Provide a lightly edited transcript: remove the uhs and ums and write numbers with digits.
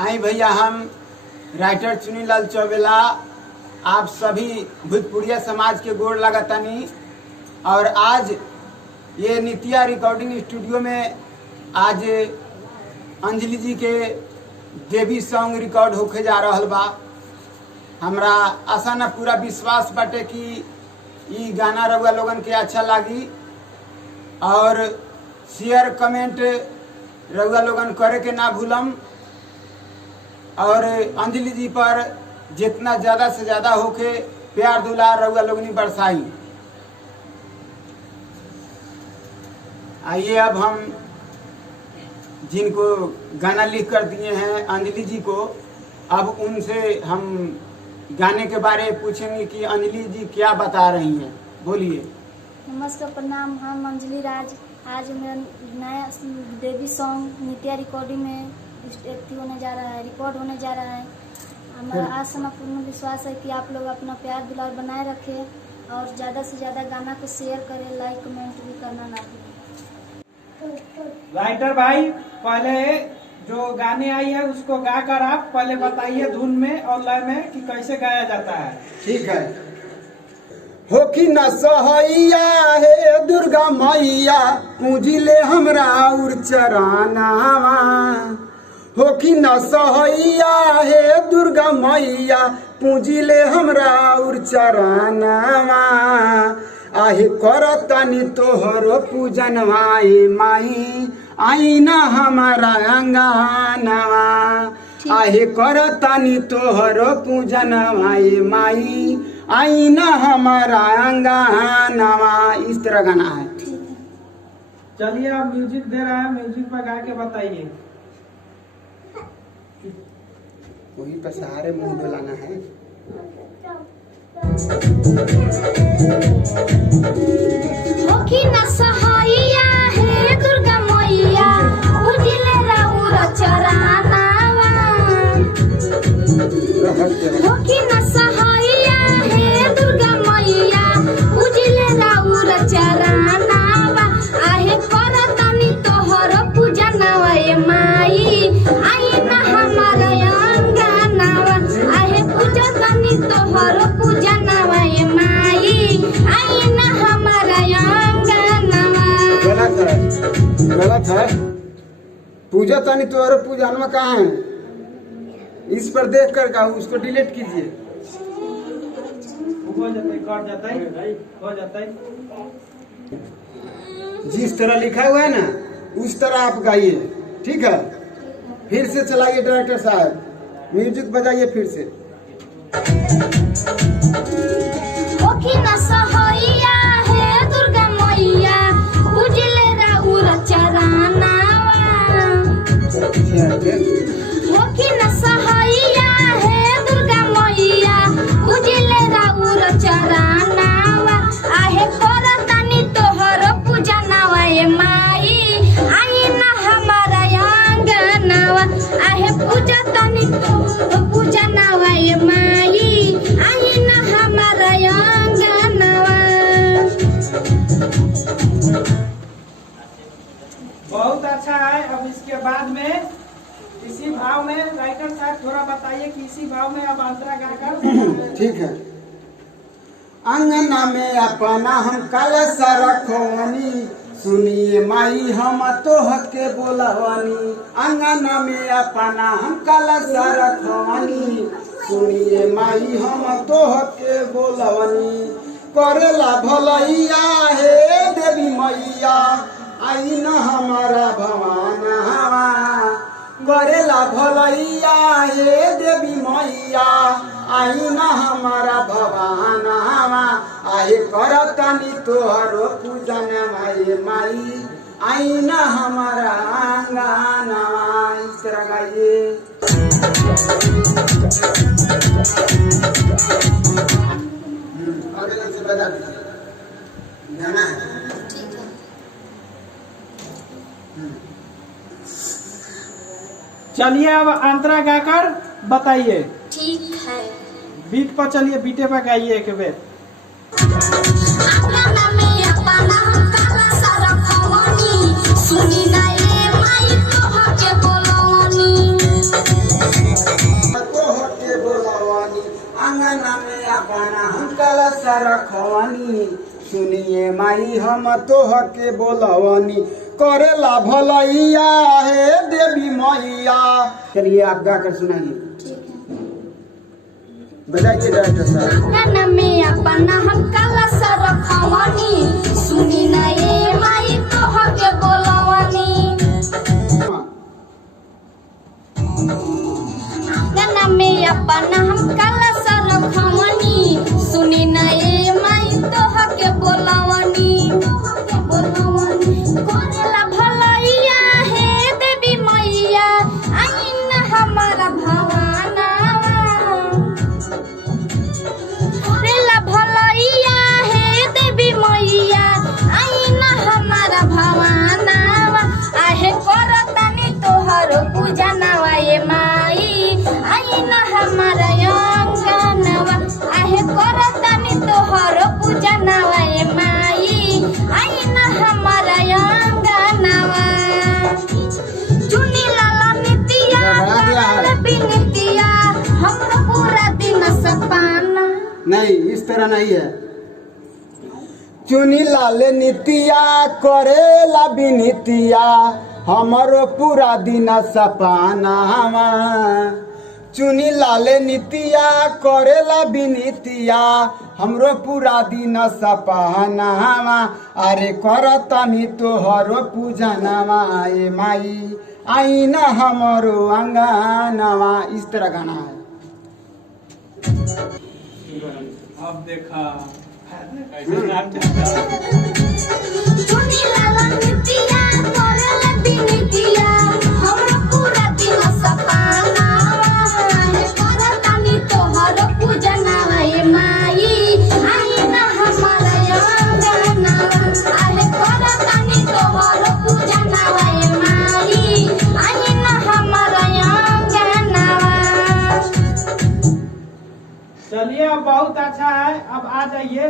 आई भैया, हम राइटर चुनीलाल चौबेला आप सभी भोजपुरिया समाज के गोड़ लगातानी। और आज ये नित्या रिकॉर्डिंग स्टूडियो में आज अंजलि जी के देवी सॉन्ग रिकॉर्ड होके जा रहल बा। हमरा आशा न पूरा विश्वास बाटे कि ई गाना रउआ लोगन के अच्छा लागी और शेयर कमेंट रउआ लोगन करे के ना भूलम। और अंजलि जी पर जितना ज़्यादा से ज़्यादा होके प्यार दुलार रउआ लोगनी बरसाई। आइए अब हम जिनको गाना लिख कर दिए हैं अंजलि जी को, अब उनसे हम गाने के बारे में पूछेंगे कि अंजलि जी क्या बता रही हैं। बोलिए। नमस्कार, प्रणाम। हम अंजलि राज। आज मेरा नया देवी सॉन्ग नित्या रिकॉर्डिंग में होने जा रहा है, रिकॉर्ड होने जा रहा है। हमारा आशा में पूर्ण विश्वास है कि आप लोग अपना प्यार दुलार बनाए रखें और ज़्यादा से ज़्यादा गाना को शेयर करें, लाइक कमेंट भी करना ना भूलें। राइटर भाई, पहले जो गाने आई है उसको गाकर आप पहले बताइए धुन में और लय में कि कैसे गाया जाता है। ठीक है। हो कि न सहैया हे दुर्गा मैया, पूजिले हमरा उर चरनावा। हो कि न सहैया हे दुर्गा मैया, पूजिले हमरा उर चरनावा। आहे करतानी तोहर पूजनवा ए माई, आईना हमारा अंगनावा। आहे करतानी तोहर पूजनवा ए माई, आईना हमारा अंगनावा। इस तरह गाना है। चलिए, आप म्यूजिक दे रहा है, म्यूजिक पर गा के बताइए। वही पर सहारे मुंह डोलाना है। हो कि न सहैया हे दुर्गा मैया, पूजिले राउर चरनावा। हो कि न सहैया हे दुर्गा मैया, पूजिले राउर चरनावा। आहे करतानी तोहर पूजनवा ए माई, आईना हमारा अंगनावा। आहे पूजतानी तोहर पूजनवा ए माई, आईना हमारा अंगनावा। गलत है। पूजा तानी तोहर पूजनवा कहाँ है? इस पर देख कर का उसको डिलीट कीजिए। हो जाता है। जिस तरह लिखा हुआ है ना उस तरह आप गाइए, ठीक है? फिर से चलाइए डायरेक्टर साहब, म्यूजिक बजाइए फिर से। हो कि न सहैया हे दुर्गा मैया, पूजिले राउर चरनावा। हो कि न सहैया हे दुर्गा मैया, पूजिले राउर चरनावा। आहे करतानी तोहर पूजनवा ए माई, आईना हमारा अंगनावा। आहे पूजतानी तोहर पूजनवा ए माई, आईना हमारा अंगनावा। बहुत अच्छा है। अब इसके बाद में इसी भाव में राइटर साहब थोड़ा बताइए कि इसी भाव में अब अंतरा गाकर। ठीक है। अंगना में अपना हम कलश रखवानी, सुनिए माई हम तोह के बोलवानी। अंगना में अपना हम कलश रखवानी, सुनिए माई हम तोह के बोलवानी। करेला भलैया हे देवी मैया, आई न हमारा भवानवा। करेला भलैया हे देवी मैया, आई न हमारा भवानवा। आहे करतानी तोहर पूजनवा ए माई, आई न हमारा अंगनवा। इस तरह गाइए। अगले से बजा दीजिए गाना है। चलिए, अब अंतरा गाकर बताइए। ठीक है। बीट पर चलिए, बीटे पर गाइए एक बेर। अंगना में अपना हम कलश रखवानी, सुनी ना ए माई तोह के बोलवानी। कलसा रखवानी सुनिए माई हम तोह के बोलवानी करेला भलैया हे देवी मैया। चलिए आप गाकर सुनाइए। ठीक है। बजाइए डायरेक्टर साहब। नैना में अपना हम कलश रखवानी सुनी ना ये माई तोह के बोलवानी। नैना में अपना हम कलश रखवानी सुनी ना ये माई तोह के बोलवानी। करेला भलैया हे देवी मैया आइन हमारा भवानावा। करेला भलैया हे देवी मैया आइन हमारा भवानावा। आहे करतानी तोहर पूजा नवा ये माई आइन हमारा अंगनवा। आहे करतानी तोहर पूजा नवा ये माई आइन हमारा अंगनवा। चुनी लाला नितिया करल बिनतिया हमरो पूरा दिन सपाना। नहीं, इस तरह नहीं है। चुनी लाल नितिया करेला बिनितिया हमरो पूरा दिन सपाना। चुनी लाल नितिया करेला बिनितिया हमरो पूरा दिन सपना। अरे करतनी तोहरो पूजनवा ए माई आईना हमरो अंगनवा। इस तरह गाना है। अब देखा चुनी लाला नितिया करल बिनतिया हमरो पूरा दिन सपना। करतानी तोहर पूजनवा ए माई आईना हमारा अंगनवा। आहे करतानी तोहर पूजनवा ए माई आईना हमारा अंगनवा। चलिए अब बहुत अच्छा है। अब आ जाइए